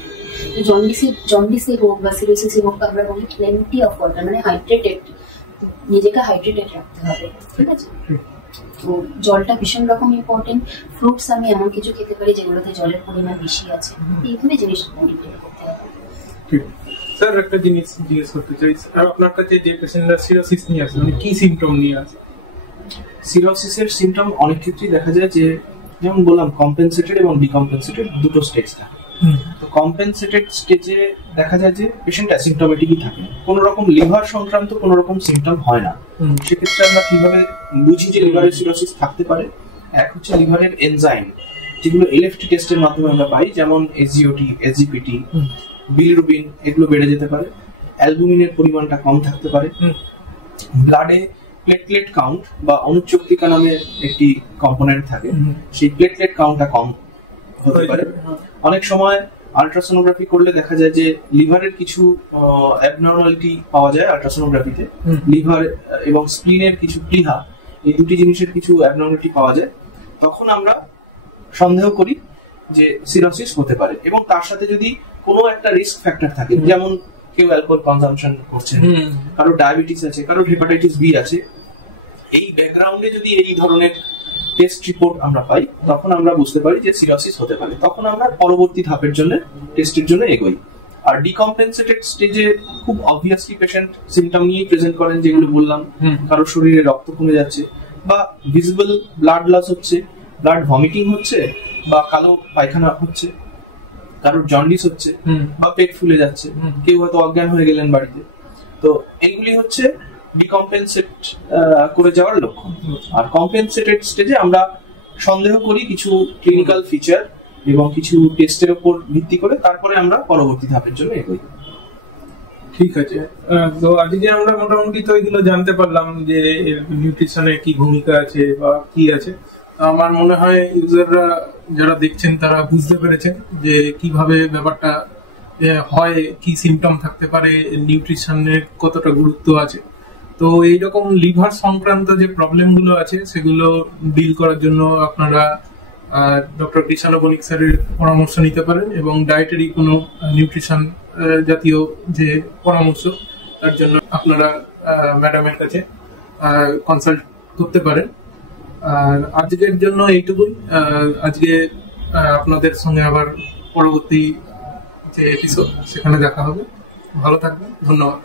জন্ডিসে হোক বা সিরোসিসে হোক, আমরা বলি প্লেন্টি অফ ওয়াটার, মানে হাইড্রেটেড, নিজেকে হাইড্রেটেড রাখতে হবে, ঠিক আছে। তো জলটা ভীষণ রকম ইম্পর্টেন্ট। ফ্রুটস আমি এমন কিছু খেতে পারি যেগুলোতে জলের পরিমাণ বেশি আছে, এইভাবে জিনিসটা মেনটেন করতে হবে। স্যার একটা জিনিস জিজ্ঞেস করতে চাই, আর আপনার কাছে যে পেশেন্টরা সিরোসিস নিয়ে আসে, মানে কি সিমটম নিয়ে আসে? সিরোসিসের সিমটম অনেক ক্ষেত্রেই দেখা যায় যে, যেমন বললাম, কম্পেনসেটেড এবং ডিকম্পেনসেটেড দুটো স্টেজ থাকে। তো কম্পেনসেটেড স্টেজে দেখা যায় যে পেশেন্ট অ্যাসিম্পটোমেটিকই থাকে, কোনো রকম লিভার সংক্রান্ত কোনো রকম সিমটম হয় না। সেক্ষেত্রে আমরা কিভাবে বুঝি যে লিভারের সিরোসিস থাকতে পারে? এক হচ্ছে লিভারের এনজাইম, যেগুলো এলএফটি টেস্টের মাধ্যমে আমরা পাই, যেমন এসজিওটি, এসজিপিটি, বিলিরুবিন, এগুলো বেড়ে যেতে পারে। অ্যালবুমিনের পরিমাণটা কম থাকতে পারে। ব্লাডে প্লেটলেট কাউন্ট বা অনুচক্রিকা নামে একটি কম্পোনেন্ট থাকে, সেই প্লেটলেট কাউন্টটা কম হতে পারে। অনেক সময় আল্ট্রাসোনোগ্রাফি করলে দেখা যায় যে লিভারের কিছু অ্যাবনর্মালিটি পাওয়া যায় আল্ট্রাসোনোগ্রাফিতে। লিভার এবং স্প্লিনের কিছু প্লীহা, এই দুটি জিনিসের কিছু অ্যাবনর্মালিটি পাওয়া যায়। তখন আমরা সন্দেহ করি যে সিরোসিস হতে পারে, এবং তার সাথে যদি কোনো একটা রিস্ক ফ্যাক্টর থাকে, যেমন কেউ অ্যালকোহল কনজাম্পশন করছে, কারো ডায়াবেটিস আছে, কারো হেপাটাইটিস বি আছে, এই ব্যাকগ্রাউন্ডে যদি এই ধরনের টেস্ট রিপোর্ট আমরা পাই, তখন আমরা বুঝতে পারি যে সিরোসিস হতে পারে। তখন আমরা পরবর্তী ধাপের জন্য টেস্টের জন্য এগোই। আর ডিকম্পেনসেটেড স্টেজে খুব অবভিয়াসলি পেশেন্ট সিমটম নিয়ে প্রেজেন্ট করেন, যেগুলো বললাম, কারো শরীরে রক্ত কমে যাচ্ছে, বা ভিজিবল ব্লাড লস হচ্ছে, ব্লাড ভমিটিং হচ্ছে, বা কালো পায়খানা হচ্ছে, কারোর জন্ডিস হচ্ছে, বা পেট ফুলে যাচ্ছে, কেউ হয়তো অজ্ঞান হয়ে গেলেন বাড়িতে। তো এইগুলি হচ্ছে ডিকম্পেনসেট করে যাওয়ার লক্ষণ। আর কম্পেনসেটেড স্টেজে আমরা সন্দেহ করি কিছু ক্লিনিক্যাল ফিচার এবং কিছু টেস্টের উপর ভিত্তি করে, তারপরে আমরা পরবর্তী ধাপের জন্য এগোই। ঠিক আছে, তো আজকে আমরা মোটামুটি তো এগুলো জানতে পারলাম যে নিউট্রিশনের কি ভূমিকা আছে বা কি আছে। আমার মনে হয় ইউজাররা যারা দেখছেন তারা বুঝতে পেরেছেন যে কিভাবে ব্যাপারটা হয়, কি সিমটম থাকতে পারে, নিউট্রিশনের কতটা গুরুত্ব আছে। তো এইরকম লিভার সংক্রান্ত যে প্রবলেমগুলো আছে সেগুলো ডিল করার জন্য আপনারা ডক্টর কৃষাণ বণিক স্যারের পরামর্শ নিতে পারেন, এবং ডায়েটারি কোনো নিউট্রিশন জাতীয় যে পরামর্শ, তার জন্য আপনারা ম্যাডামের কাছে কনসাল্ট করতে পারেন। আর আজকের জন্য এইটুকুই। আজকে আপনাদের সঙ্গে আবার পরবর্তী যে এপিসোড সেখানে দেখা হবে। ভালো থাকবেন, ধন্যবাদ।